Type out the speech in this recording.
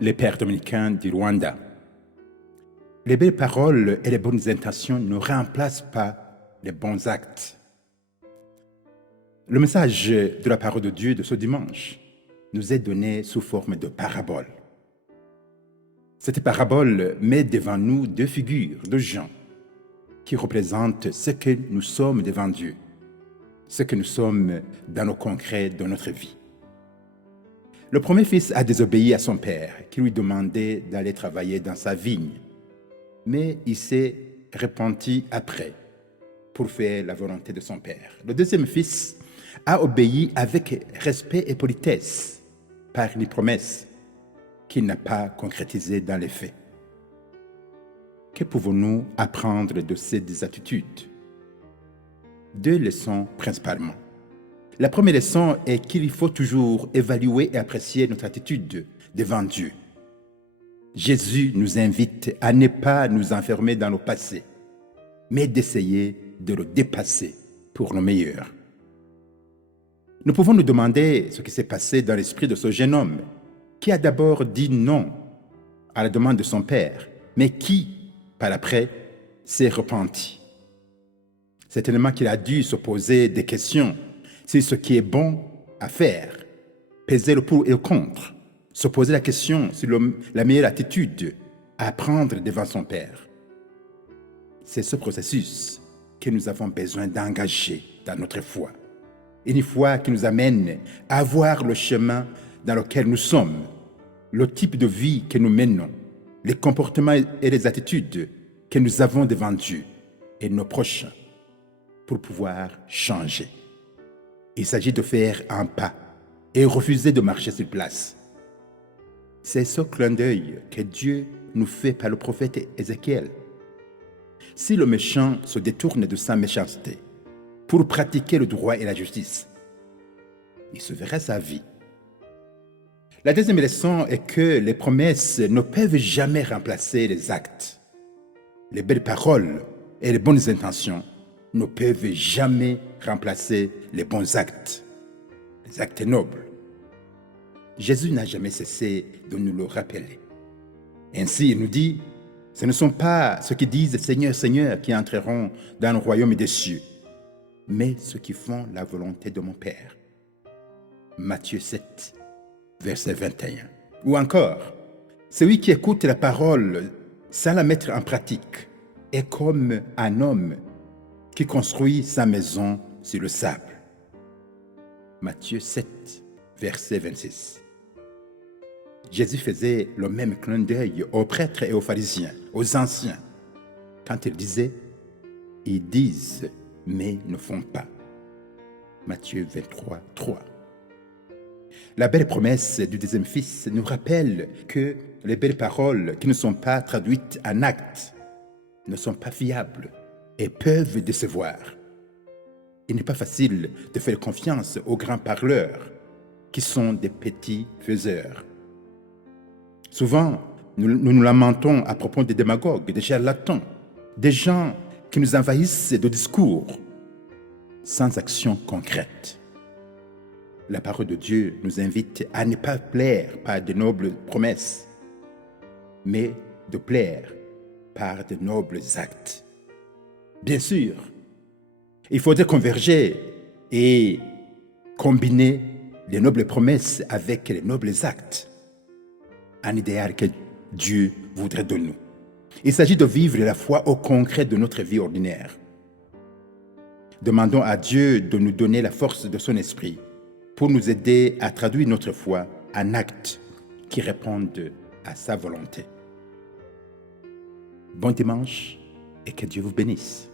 les pères dominicains du Rwanda. Les belles paroles et les bonnes intentions ne remplacent pas les bons actes. Le message de la parole de Dieu de ce dimanche nous est donné sous forme de parabole. Cette parabole met devant nous deux figures de gens qui représentent ce que nous sommes devant Dieu, ce que nous sommes dans le concret de notre vie. Le premier fils a désobéi à son père qui lui demandait d'aller travailler dans sa vigne, mais il s'est repenti après pour faire la volonté de son père. Le deuxième fils a obéi avec respect et politesse par une promesse qu'il n'a pas concrétisée dans les faits. Que pouvons-nous apprendre de ces deux attitudes? Deux leçons principalement. La première leçon est qu'il faut toujours évaluer et apprécier notre attitude devant Dieu. Jésus nous invite à ne pas nous enfermer dans le passé, mais d'essayer de le dépasser pour le meilleur. Nous pouvons nous demander ce qui s'est passé dans l'esprit de ce jeune homme qui a d'abord dit non à la demande de son père, mais qui, par après, s'est repenti. Certainement qu'il a dû se poser des questions sur ce qui est bon à faire, peser le pour et le contre, se poser la question sur la meilleure attitude à prendre devant son père. C'est ce processus que nous avons besoin d'engager dans notre foi. Une foi qui nous amène à voir le chemin dans lequel nous sommes, le type de vie que nous menons, les comportements et les attitudes que nous avons devant Dieu et nos prochains pour pouvoir changer. Il s'agit de faire un pas et refuser de marcher sur place. C'est ce clin d'œil que Dieu nous fait par le prophète Ézéchiel. Si le méchant se détourne de sa méchanceté pour pratiquer le droit et la justice, il sauverà sa vie. La deuxième leçon est que les promesses ne peuvent jamais remplacer les actes. Les belles paroles et les bonnes intentions ne peuvent jamais remplacer les bons actes, les actes nobles. Jésus n'a jamais cessé de nous le rappeler. Ainsi, il nous dit, ce ne sont pas ceux qui disent « Seigneur, Seigneur » qui entreront dans le royaume des cieux, mais ceux qui font la volonté de mon Père. Matthieu 7, verset 21. Ou encore, celui qui écoute la parole sans la mettre en pratique est comme un homme qui construit sa maison sur le sable. Matthieu 7, verset 26. Jésus faisait le même clin d'œil aux prêtres et aux pharisiens, aux anciens, quand il disait « Ils disent, mais ne font pas ». Matthieu 23, 3. La belle promesse du deuxième fils nous rappelle que les belles paroles qui ne sont pas traduites en actes ne sont pas fiables et peuvent décevoir. Il n'est pas facile de faire confiance aux grands parleurs qui sont des petits faiseurs. Souvent, nous nous lamentons à propos des démagogues, des charlatans, des gens qui nous envahissent de discours sans action concrète. La parole de Dieu nous invite à ne pas plaire par de nobles promesses, mais de plaire par de nobles actes. Bien sûr, il faudrait converger et combiner les nobles promesses avec les nobles actes, un idéal que Dieu voudrait de nous. Il s'agit de vivre la foi au concret de notre vie ordinaire. Demandons à Dieu de nous donner la force de son esprit pour nous aider à traduire notre foi en actes qui répondent à sa volonté. Bon dimanche et que Dieu vous bénisse.